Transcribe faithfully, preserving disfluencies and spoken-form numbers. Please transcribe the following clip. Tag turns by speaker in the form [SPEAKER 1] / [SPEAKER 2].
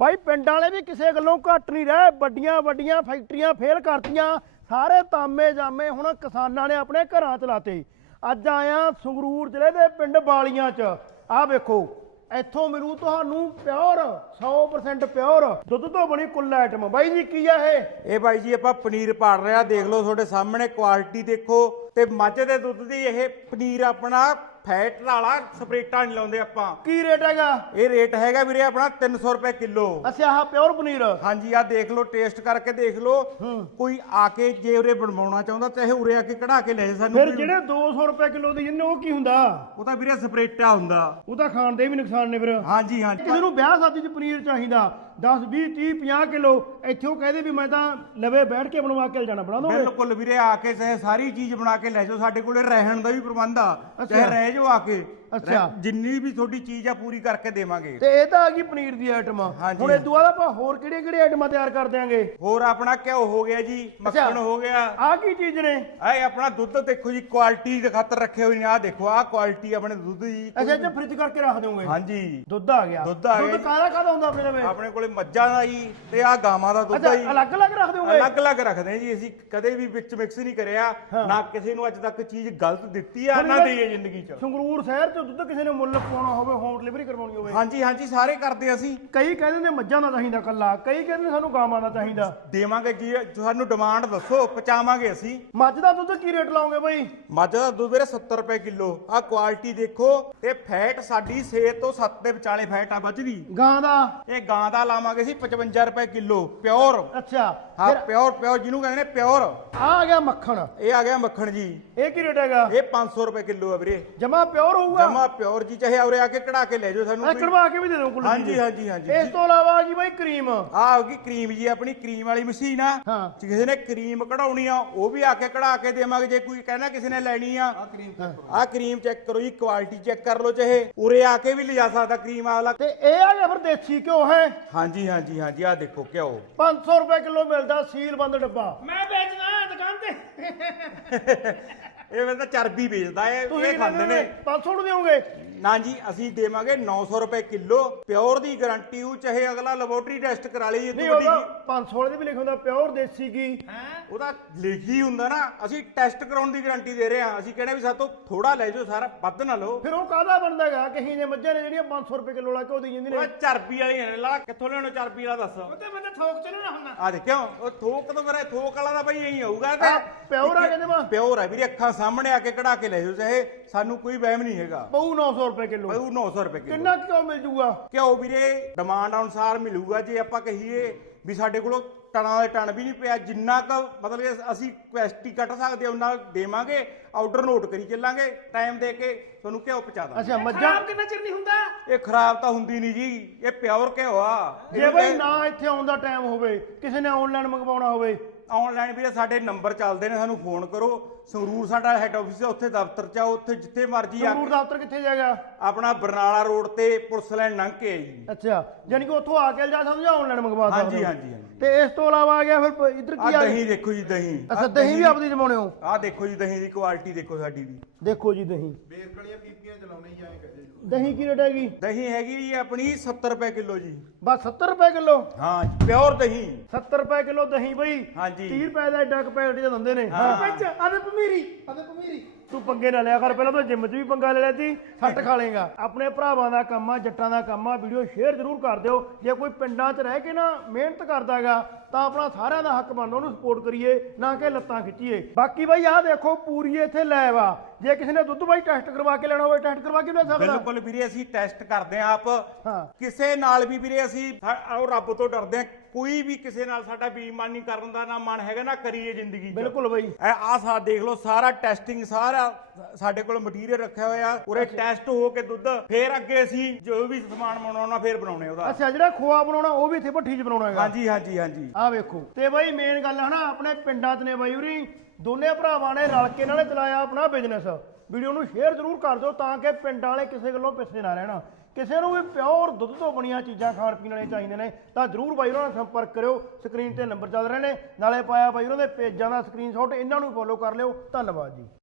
[SPEAKER 1] ਬਾਈ ਪਿੰਡ ਵਾਲੇ ਵੀ ਕਿਸੇ ਗੱਲੋਂ ਘੱਟ ਨਹੀਂ ਰਹੇ। ਵੱਡੀਆਂ ਵੱਡੀਆਂ ਫੈਕਟਰੀਆਂ ਫੇਲ ਕਰਤੀਆਂ, ਸਾਰੇ ਤਾਮੇ ਜਾਮੇ ਹੁਣ ਕਿਸਾਨਾਂ ਨੇ ਆਪਣੇ ਘਰਾਂ ਚ ਲਾਤੇ। ਅੱਜ ਆਇਆ ਸੰਗਰੂਰ ਜ਼ਿਲ੍ਹੇ ਦੇ ਪਿੰਡ ਬਾਲੀਆਂ ਚ। ਆਹ ਵੇਖੋ ਇੱਥੋਂ ਮਿਲੂ ਤੁਹਾਨੂੰ ਪਿਓਰ ਸੌ ਪ੍ਰਸੈਂਟ ਪਿਓਰ ਦੁੱਧ ਤੋਂ ਬਣੀ ਕੁੱਲ ਆਈਟਮ। ਬਾਈ ਜੀ ਕੀ ਆ ਇਹ?
[SPEAKER 2] ਇਹ ਬਾਈ ਜੀ ਆਪਾਂ ਪਨੀਰ ਪਾੜ ਰਿਹਾ, ਦੇਖ ਲਓ ਤੁਹਾਡੇ ਸਾਹਮਣੇ ਕੁਆਲਿਟੀ ਦੇਖੋ। ਤੇ ਮੱਝ ਦੇ ਦੁੱਧ ਦੀ ਇਹ ਪਨੀਰ ਆਪਣਾ ਫੈਟ ਵਾਲਾ ਸਪਰੇਟਾ ਨਹੀਂ ਲਾਉਂਦੇ ਆਪਾਂ।
[SPEAKER 1] ਕੀ ਰੇਟ ਹੈਗਾ?
[SPEAKER 2] ਇਹ ਰੇਟ ਹੈਗਾ ਵੀਰੇ ਆਪਣਾ ਤਿੰਨ ਸੌ ਰੁਪਏ ਕਿਲੋ।
[SPEAKER 1] ਅੱਛਾ ਆਹ ਪਿਓਰ ਪਨੀਰ?
[SPEAKER 2] ਹਾਂਜੀ ਆ ਦੇਖ ਲਓ, ਟੇਸਟ ਕਰਕੇ ਦੇਖ ਲਓ। ਕੋਈ ਆ ਕੇ ਜੇ ਉਰੇ ਬਣਵਾਉਣਾ ਚਾਹੁੰਦਾ ਚਾਹੇ ਉਰੇ ਆ ਕੇ ਕਢਾ ਕੇ ਲੈ ਸਾਨੂੰ।
[SPEAKER 1] ਫਿਰ ਜਿਹੜੇ ਦੋ ਸੌ ਰੁਪਏ ਕਿਲੋ ਦੇ ਜਿੰਨੇ ਉਹ ਕੀ ਹੁੰਦਾ?
[SPEAKER 2] ਉਹ ਤਾਂ ਵੀਰੇ ਸਪਰੇਟਾ ਹੁੰਦਾ।
[SPEAKER 1] ਉਹ ਤਾਂ ਖਾਣ ਦੇ ਵੀ ਨੁਕਸਾਨ ਨੇ ਫਿਰ।
[SPEAKER 2] ਹਾਂਜੀ ਹਾਂਜੀ
[SPEAKER 1] ਕਿਸੇ ਨੂੰ ਵਿਆਹ ਸ਼ਾਦੀ 'ਚ ਪਨੀਰ ਚਾਹੀਦਾ ਦਸ ਵੀਹ ਤੀਹ ਪੰਜਾਹ ਕਿਲੋ, ਇੱਥੇ ਉਹ ਕਹਦੇ ਵੀ ਮੈਂ ਤਾਂ ਲਵੇ ਬੈਠ ਕੇ ਬਣਵਾ ਕੇ ਜਾਣਾ, ਬਣਾ ਦੋਗੇ?
[SPEAKER 2] ਬਿਲਕੁਲ ਵੀਰੇ, ਆ ਕੇ ਚਾਹੇ ਸਾਰੀ ਚੀਜ਼ ਬਣਾ ਕੇ ਲੈ ਜਾਓ। ਸਾਡੇ ਕੋਲੇ ਰਹਿਣ ਦਾ ਵੀ ਪ੍ਰਬੰਧ ਆ, ਚਾਹੇ ਰਹਿ ਜਾਓ ਆ ਕੇ।
[SPEAKER 1] ਅੱਛਾ,
[SPEAKER 2] ਜਿੰਨੀ ਵੀ ਤੁਹਾਡੀ ਚੀਜ਼ ਆ ਪੂਰੀ ਕਰਕੇ ਦੇਵਾਂਗੇ।
[SPEAKER 1] ਤੇ ਇਹ ਤਾਂ ਆ ਗਈ ਪਨੀਰ ਦੀ ਆਈਟਮ। ਹੁਣ ਇਹ ਤੋਂ ਬਾਅਦ ਆਪਾਂ ਹੋਰ ਕਿਹੜੇ ਕਿਹੜੇ ਆਈਟਮਾਂ ਤਿਆਰ ਕਰ ਦਿਆਂਗੇ?
[SPEAKER 2] ਹੋਰ ਆਪਣਾ ਘਿਓ ਹੋ ਗਿਆ ਜੀ, ਮੱਖਣ ਹੋ ਗਿਆ।
[SPEAKER 1] ਆਹ ਕੀ ਚੀਜ਼ ਨੇ?
[SPEAKER 2] ਇਹ ਆਪਣਾ ਦੁੱਧ ਦੇਖੋ ਜੀ, ਕੁਆਲਿਟੀ ਦੇ ਖਾਤਰ ਰੱਖੇ ਹੋਏ ਨੇ। ਆਹ ਦੇਖੋ ਆਹ ਕੁਆਲਿਟੀ ਆਪਣੇ ਦੁੱਧ ਦੀ।
[SPEAKER 1] ਅੱਛਾ ਅੱਛਾ, ਫ੍ਰਿਜ ਕਰਕੇ ਰੱਖ ਦਿਓਗੇ?
[SPEAKER 2] ਹਾਂਜੀ,
[SPEAKER 1] ਦੁੱਧ ਆ ਗਿਆ।
[SPEAKER 2] ਦੁੱਧ ਆ ਗਿਆ।
[SPEAKER 1] ਦੁੱਧ ਕਾਹਦਾ ਕਾਹਦਾ ਹੁੰਦਾ ਆਪਣੇ ਲਵੇ?
[SPEAKER 2] ਆਪਣੇ ਕੋਲੇ ਮੱਝਾਂ ਦਾ ਜੀ ਤੇ ਆਹ ਗਾਵਾਂ ਦਾ ਦੁੱਧ ਆ ਜੀ।
[SPEAKER 1] ਅਲੱਗ ਅਲੱਗ ਰੱਖ ਦਿਓਗੇ?
[SPEAKER 2] ਅਲੱਗ ਅਲੱਗ ਰੱਖਦੇ ਜੀ ਅਸੀਂ, ਕਦੇ ਵੀ ਵਿੱਚ ਮਿਕਸ ਨਹੀਂ ਕਰਿਆ। ਨਾ ਕਿਸੇ ਨੂੰ ਅੱਜ ਤੱਕ ਚੀਜ਼ ਗਲਤ ਦਿੱਤੀ ਆ ਨਾ ਦੇਈ ਹੈ ਜ਼ਿੰਦਗੀ 'ਚ।
[SPEAKER 1] ਸੰਗਰੂਰ ਸ਼ਹਿਰ 'ਚ ਦੁੱਧ ਕਿਸੇ ਨੇ ਮੁੱਲ ਪਾਉਣਾ ਹੋਵੇ, ਹੋਮ ਡਿਲੀਵਰੀ ਕਰਵਾਉਣੀ ਹੋਵੇ?
[SPEAKER 2] ਹਾਂਜੀ ਹਾਂਜੀ, ਸਾਰੇ ਕਰਦੇ ਅਸੀਂ।
[SPEAKER 1] ਕਈ ਕਹਿੰਦੇ ਨੇ ਮੱਝਾਂ ਦਾ ਚਾਹੀਦਾ ਕੱਲਾ, ਕਈ ਕਹਿੰਦੇ ਸਾਨੂੰ ਗਾਵਾਂ ਦਾ ਚਾਹੀਦਾ।
[SPEAKER 2] ਦੇਵਾਂਗੇ ਜੀ, ਤੁਹਾਨੂੰ ਡਿਮਾਂਡ ਦੱਸੋ ਪਹੁੰਚਾਵਾਂਗੇ ਅਸੀਂ।
[SPEAKER 1] ਮੱਝ ਦਾ ਦੁੱਧ ਕੀ ਰੇਟ ਲਾਓਗੇ ਬਾਈ?
[SPEAKER 2] ਮੱਝ ਦਾ ਦੁੱਧ ਵੀਰੇ ਸੱਤਰ ਰੁਪਏ ਕਿਲੋ। ਆਹ ਕੁਆਲਿਟੀ ਦੇਖੋ, ਤੇ ਫੈਟ ਸਾਡੀ ਛੇ ਤੋਂ ਸੱਤ ਦੇ ਵਿਚਾਲੇ ਫੈਟ ਆ ਮੱਝ ਦੀ।
[SPEAKER 1] ਗਾਂ ਦਾ? ਇਹ
[SPEAKER 2] ਗਾਂ ਦਾ ਲਾਵਾਂਗੇ ਅਸੀਂ ਪਚਵੰਜਾ ਰੁਪਏ ਕਿਲੋ ਪਿਓਰ।
[SPEAKER 1] ਅੱਛਾ
[SPEAKER 2] ਹਾਂ ਪਿਓਰ ਪਿਓਰ ਜਿਹਨੂੰ ਕਹਿੰਦੇ ਨੇ ਪਿਓਰ।
[SPEAKER 1] ਆ ਆ ਗਿਆ ਮੱਖਣ।
[SPEAKER 2] ਇਹ ਆ ਗਿਆ ਮੱਖਣ ਜੀ।
[SPEAKER 1] ਇਹ ਕੀ ਰੇਟ ਹੈਗਾ?
[SPEAKER 2] ਇਹ ਪੰਜ ਸੌ ਰੁਪਏ ਕਿਲੋ ਆ ਵੀਰੇ।
[SPEAKER 1] ਜਮਾ ਪਿਓਰ ਹੋਊਗਾ?
[SPEAKER 2] ਜਮਾ ਪਿਓਰ ਜੀ, ਚਾਹੇ ਉਰੇ ਆ ਕੇ ਕਢਾ ਕੇ ਲੈ ਜਾਓ ਸਾਨੂੰ।
[SPEAKER 1] ਇਹ ਕਢਵਾ ਕੇ ਵੀ ਦੇ ਦਿਓ ਕੁੱਲ?
[SPEAKER 2] ਹਾਂਜੀ ਹਾਂਜੀ ਹਾਂਜੀ।
[SPEAKER 1] ਇਸ ਤੋਂ ਇਲਾਵਾ ਆ ਗਈ ਬਾਈ ਕਰੀਮ।
[SPEAKER 2] ਆ ਹੋ ਗਈ ਕਰੀਮ ਜੀ, ਆਪਣੀ ਕਰੀਮ ਵਾਲੀ ਮਸ਼ੀਨ ਆ।
[SPEAKER 1] ਹਾਂ,
[SPEAKER 2] ਜੇ ਕਿਸੇ ਨੇ ਕਰੀਮ ਕਢਾਉਣੀ ਆ ਉਹ ਵੀ ਆ ਕੇ ਕਢਾ ਕੇ ਦੇਵਾਂਗੇ। ਜੇ ਕੋਈ ਕਹਿੰਦਾ ਕਿਸੇ ਨੇ ਲੈਣੀ ਆ, ਆ ਕਰੀਮ ਚੈੱਕ ਕਰੋ ਜੀ, ਕੁਆਲਿਟੀ ਚੈੱਕ ਕਰ ਲਓ। ਚਾਹੇ ਉਰੇ ਆ ਕੇ ਵੀ ਲਿਜਾ ਸਕਦਾ ਕਰੀਮ ਵਾਲਾ।
[SPEAKER 1] ਤੇ ਇਹ ਆ ਗਿਆ ਫਿਰ ਦੇਸੀ ਘਿਓ ਹੈ?
[SPEAKER 2] ਹਾਂਜੀ ਹਾਂਜੀ ਹਾਂਜੀ, ਆ ਦੇਖੋ ਘਿਓ
[SPEAKER 1] ਪੰਜ ਸੌ ਰੁਪਏ ਕਿਲੋ ਮਿਲਦਾ, ਸੀਲ ਬੰਦ ਡੱਬਾ। ਮੈਂ ਵੇਚਣਾ ਦੁਕਾਨ ਤੇ।
[SPEAKER 2] ਇਹ ਮੈਂ ਤਾਂ ਚਰਬੀ ਵੇਚਦਾ ਏ, ਇਹ ਖਾਂਦੇ ਨੇ।
[SPEAKER 1] ਪੰਜ ਸੌ ਨੂੰ ਦਿਓਗੇ? ਨਾ
[SPEAKER 2] ਜੀ, ਅਸੀਂ ਦੇਵਾਂਗੇ ਨੌ ਸੌ ਰੁਪਏ ਕਿਲੋ। ਪਿਓਰ ਦੀ ਗਾਰੰਟੀ ਹੋ, ਚਾਹੇ ਅਗਲਾ ਲੈਬੋਰਟਰੀ ਟੈਸਟ ਕਰਾ ਲਈ।
[SPEAKER 1] ਨਹੀਂ ਉਹਦਾ ਪੰਜ ਸੌ ਵਾਲੇ ਦੇ ਵੀ ਲਿਖਿਆ ਹੁੰਦਾ ਪਿਓਰ ਦੇਸੀ ਕੀ।
[SPEAKER 2] ਉਹਦਾ ਲਿਖੀ ਹੁੰਦਾ ਨਾ, ਅਸੀਂ ਟੈਸਟ ਕਰਾਉਣ ਦੀ ਗਾਰੰਟੀ ਦੇ ਰਹੇ ਹਾਂ। ਅਸੀਂ ਕਹਿੰਦੇ ਵੀ ਸਾਤੋਂ ਥੋੜਾ ਲੈ ਜਾਓ, ਸਾਰਾ ਵੱਧ ਨਾ ਲਓ।
[SPEAKER 1] ਫਿਰ ਉਹ ਕਾਹਦਾ ਬਣਦਾ ਹੈਗਾ? ਕਹੀਂ ਨੇ ਮੱਝਾਂ ਨੇ ਜਿਹੜੀਆਂ ਪੰਜ ਸੌ ਰੁਪਏ ਕਿਲੋ ਲਾ ਕੇ ਉਹ ਦੇ ਜਾਂਦੇ ਨੇ।
[SPEAKER 2] ਉਹ ਚਰਬੀ ਵਾਲੀਆਂ ਨੇ। ਲਾ ਕਿੱਥੋਂ ਲੈਣੋ ਚਰਬੀ ਵਾਲਾ ਦੱਸ?
[SPEAKER 1] ਉਹ ਤੇ ਮੈਂ ਤਾਂ ਥੋਕ ਚ ਲੈਣਾ ਹੁੰਦਾ।
[SPEAKER 2] ਆ ਦੇਖਿਓ, ਉਹ ਥੋਕ ਤੋਂ ਮੇਰਾ ਥੋਕ ਵਾਲਾ ਦਾ ਬਈ ਇਹੀ ਆਊਗਾ। ਤੇ
[SPEAKER 1] ਪਿਓਰ ਆ ਕਹਿੰਦੇ ਵਾ?
[SPEAKER 2] ਪਿਓਰ ਆ ਵੀਰੇ, ਅੱਖਾਂ ਸਾਹਮਣੇ ਆ ਕੇ ਕਢਾ ਕੇ ਲੈ ਜਾਓ। ਚਾਹੇ ਸਾਨੂੰ ਕੋਈ ਵਹਿਮ ਨਹੀਂ ਹੈਗਾ।
[SPEAKER 1] ਬਹੁ ਨੌ ਸੌ ਰੁਪਏ ਕਿਲੋ?
[SPEAKER 2] ਬਹੁ ਨੌ ਸੌ ਰੁਪਏ ਕਿਲੋ।
[SPEAKER 1] ਕਿੰਨਾ ਕਿਉਂ ਮਿਲ ਜੂਗਾ?
[SPEAKER 2] ਘਿਓ ਵੀਰੇ ਡਿਮਾਂਡ ਅਨੁਸਾਰ ਮਿਲੂਗਾ। ਜੇ ਆਪਾਂ ਕਹੀਏ ਵੀ ਸਾਡੇ ਕੋਲੋਂ ਟਣਾ ਦੇ ਟਣ ਵੀ ਨਹੀਂ ਪਿਆ, ਜਿੰਨਾ ਕੁ ਮਤਲਬ ਅਸੀਂ ਕੁਐਸਟੀ ਕੱਢ ਸਕਦੇ ਉਹਨਾਂ ਦੇਵਾਂਗੇ। ਆਰਡਰ ਨੋਟ ਕਰੀ ਚੱਲਾਂਗੇ, ਟਾਈਮ ਦੇ ਕੇ ਤੁਹਾਨੂੰ ਘਿਓ ਪਹੁੰਚਾ ਦਾਂਗੇ।
[SPEAKER 1] ਅੱਛਾ, ਮੱਝਾਂ ਕਿੰਨਾ ਚਿਰ ਨਹੀਂ ਹੁੰਦਾ?
[SPEAKER 2] ਇਹ ਖਰਾਬ ਤਾਂ ਹੁੰਦੀ ਨਹੀਂ ਜੀ, ਇਹ ਪਿਓਰ ਘਿਓ ਆ।
[SPEAKER 1] ਜੇ ਬਈ ਨਾ ਇੱਥੇ ਆਉਣ ਦਾ ਟਾਈਮ ਹੋਵੇ, ਕਿਸੇ ਨੇ ਆਨਲਾਈਨ ਮੰਗਵਾਉਣਾ ਹੋਵੇ?
[SPEAKER 2] ਆਨਲਾਈਨ ਵੀਰੇ ਸਾਡੇ ਨੰਬਰ ਚੱਲਦੇ ਨੇ, ਸਾਨੂੰ ਫੋਨ ਕਰੋ। ਸੰਗਰੂਰ ਸਾਡਾ ਹੈੱਡ ਆਫਿਸ ਹੈ, ਉੱਥੇ ਦਫ਼ਤਰ ਚ ਆਓ, ਉੱਥੇ ਜਿੱਥੇ ਮਰਜ਼ੀ ਆ।
[SPEAKER 1] ਸੰਗਰੂਰ ਦਫ਼ਤਰ ਕਿੱਥੇ ਜਾਏਗਾ?
[SPEAKER 2] ਆਪਣਾ ਬਰਨਾਲਾ ਰੋਡ ਤੇ ਪੁਲਿਸ ਲਾਈਨ ਲੰਘ ਕੇ ਜੀ।
[SPEAKER 1] ਅੱਛਾ, ਯਾਨੀ ਕਿ ਉੱਥੋਂ ਆ ਕੇ ਜਾ ਸਕਦੇ ਜਾਂ ਆਨਲਾਈਨ ਮੰਗਵਾ ਸਕਦੇ?
[SPEAKER 2] ਹਾਂਜੀ ਹਾਂਜੀ ਹਾਂਜੀ।
[SPEAKER 1] ਤੇ ਇਸ ਤੋਂ ਇਲਾਵਾ ਆ ਗਿਆ ਫਿਰ ਇੱਧਰ ਕੀ ਆ?
[SPEAKER 2] ਦਹੀਂ ਦੇਖੋ ਜੀ, ਦਹੀਂ।
[SPEAKER 1] ਅੱਛਾ, ਦਹੀਂ ਵੀ ਆਪਦੀ ਜਮਾਉਣੇ ਹੋ?
[SPEAKER 2] ਆਹ ਦੇਖੋ ਜੀ, ਦਹੀਂ ਦੀ ਕੁਆਲਿਟੀ ਦੇਖੋ ਸਾਡੀ ਦੀ।
[SPEAKER 1] ਦੇਖੋ ਜੀ ਦਹੀਂ
[SPEAKER 3] ਬੇਰਕਲੀਆਂ ਪੀਪੀਆਂ ਚਲਾਉਣੇ ਹੀ ਆਏ ਕਹਦੇ।
[SPEAKER 1] ਦਹੀਂ ਕੀ ਰੇਟ ਹੈਗੀ?
[SPEAKER 2] ਦਹੀਂ ਹੈਗੀ ਜੀ ਆਪਣੀ ਸੱਤਰ ਰੁਪਏ ਕਿਲੋ ਜੀ।
[SPEAKER 1] ਬਸ ਸੱਤਰ ਰੁਪਏ ਕਿਲੋ?
[SPEAKER 2] ਹਾਂ, ਪਿਓਰ ਦਹੀਂ।
[SPEAKER 1] ਸੱਤਰ ਰੁਪਏ ਕਿਲੋ ਦਹੀਂ ਬਈ?
[SPEAKER 2] ਹਾਂਜੀ।
[SPEAKER 1] ਤੀਹ ਰੁਪਏ ਦਾ ਐਡਾ ਪੈਕਟ ਦੇ ਦਿੰਦੇ ਨੇ।
[SPEAKER 3] ਸਰਪੰਚ ਆਦੇ ਪਮੀਰੀ ਆਦੇ ਪਮੀਰੀ
[SPEAKER 1] ਤੂੰ ਪੰਗੇ ਨਾ ਲਿਆ ਕਰ, ਪਹਿਲਾਂ ਤਾਂ ਜਿੰਮ 'ਚ ਵੀ ਪੰਗਾ ਲੈ ਲਿਆ ਸੀ, ਸੱਟ ਖਾ ਲੇਗਾ। ਆਪਣੇ ਭਰਾਵਾਂ ਦਾ ਕੰਮ ਆ, ਜੱਟਾਂ ਦਾ ਕੰਮ ਆ, ਵੀਡੀਓ ਸ਼ੇਅਰ ਜ਼ਰੂਰ ਕਰ ਦਿਓ। ਜੇ ਕੋਈ ਪਿੰਡਾਂ 'ਚ ਰਹਿ ਕੇ ਨਾ ਮਿਹਨਤ ਕਰਦਾ ਹੈਗਾ ਤਾਂ ਆਪਣਾ ਸਾਰਿਆਂ ਦਾ ਹੱਕ ਬਣਦਾ, ਉਹਨੂੰ ਸਪੋਰਟ ਕਰੀਏ, ਨਾ ਕਿ ਲੱਤਾਂ ਖਿੱਚੀਏ। ਬਾਕੀ ਬਾਈ ਆਹ ਦੇਖੋ ਪੂਰੀ ਇੱਥੇ ਲੈਬ ਆ, ਜੇ ਕਿਸੇ ਨੇ ਦੁੱਧ ਬਾਈ ਟੈਸਟ ਕਰਵਾ ਕੇ ਲੈਣਾ ਹੋਵੇ ਟੈਸਟ ਕਰਵਾ ਕੇ ਲੈ ਸਕਦਾ?
[SPEAKER 2] ਬਿਲਕੁਲ ਵੀਰੇ, ਅਸੀਂ ਟੈਸਟ ਕਰਦੇ ਆਂ ਆਪ।
[SPEAKER 1] ਹਾਂ,
[SPEAKER 2] ਕਿਸੇ ਨਾਲ ਵੀ ਵੀਰੇ ਅਸੀਂ ਉਹ ਰੱਬ ਤੋਂ ਡਰਦੇ ਆਂ, ਕੋਈ ਵੀ ਕਿਸੇ ਨਾਲ ਸਾਡਾ ਬੇਈਮਾਨੀ ਕਰਨ ਦਾ ਨਾ ਮਨ ਹੈਗਾ ਨਾ ਕਰੀਏ ਜ਼ਿੰਦਗੀ 'ਚ।
[SPEAKER 1] ਬਿਲਕੁਲ ਬਾਈ।
[SPEAKER 2] ਆਹ ਸਾ ਦੇਖ ਲਓ, ਸਾਰਾ ਟੈਸਟਿੰਗ ਸਾਰਾ ਸਾਡੇ ਕੋਲ ਮਟੀਰੀਅਲ ਰੱਖਿਆ ਹੋਇਆ। ਉਰੇ ਟੈਸਟ ਹੋ ਕੇ ਦੁੱਧ ਫੇਰ ਅੱਗੇ ਅਸੀਂ ਜੋ ਵੀ ਸਮਾਨ ਬਣਾਉਣਾ ਫੇਰ ਬਣਾਉਣੇ ਉਹਦਾ।
[SPEAKER 1] ਅੱਛਾ, ਜਿਹੜਾ ਖੋਆ ਬਣਾਉਣਾ ਉਹ ਵੀ ਇੱਥੇ ਭੱਠੀ 'ਚ ਬਣਾਉਣਾ ਹੈਗਾ?
[SPEAKER 2] ਹਾਂਜੀ ਹਾਂਜੀ ਹਾਂਜੀ।
[SPEAKER 1] ਆਹ ਵੇਖੋ। ਤੇ ਬਾਈ ਮੇਨ ਗੱਲ ਹੈ ਨਾ, ਆਪਣੇ ਪਿੰਡਾਂ 'ਚ ਨੇ ਬਾਈ ਉਰੀ ਦੋਨੇ ਭਰਾਵਾਂ ਨੇ ਰਲ ਕੇ ਨਾਲੇ ਚਲਾਇਆ ਆਪਣਾ ਬਿਜ਼ਨਸ। ਵੀਡੀਓ ਨੂੰ ਸ਼ੇਅਰ ਜ਼ਰੂਰ ਕਰ ਦਿਓ ਤਾਂ ਕਿ ਪਿੰਡ ਵਾਲੇ ਕਿਸੇ ਗੱਲੋਂ ਪਿੱਛੇ ਨਾ ਰਹਿਣਾ। ਕਿਸੇ ਨੂੰ ਵੀ ਪਿਓਰ ਦੁੱਧ ਤੋਂ ਬਣੀਆਂ ਚੀਜ਼ਾਂ ਖਾਣ ਪੀਣ ਵਾਲੀਆਂ ਚਾਹੀਦੀਆਂ ਨੇ ਤਾਂ ਜ਼ਰੂਰ ਬਾਈ ਉਹਨਾਂ ਨਾਲ ਸੰਪਰਕ ਕਰਿਓ। ਸਕਰੀਨ ਤੇ ਨੰਬਰ ਚੱਲ ਰਹੇ ਨੇ, ਨਾਲੇ ਪਾਇਆ ਬਾਈ ਉਹਨਾਂ ਦੇ ਪੇਜਾਂ ਦਾ ਸਕਰੀਨਸ਼ਾਟ, ਇਹਨਾਂ ਨੂੰ ਫੋਲੋ ਕਰ ਲਿਓ। ਧੰਨਵਾਦ ਜੀ।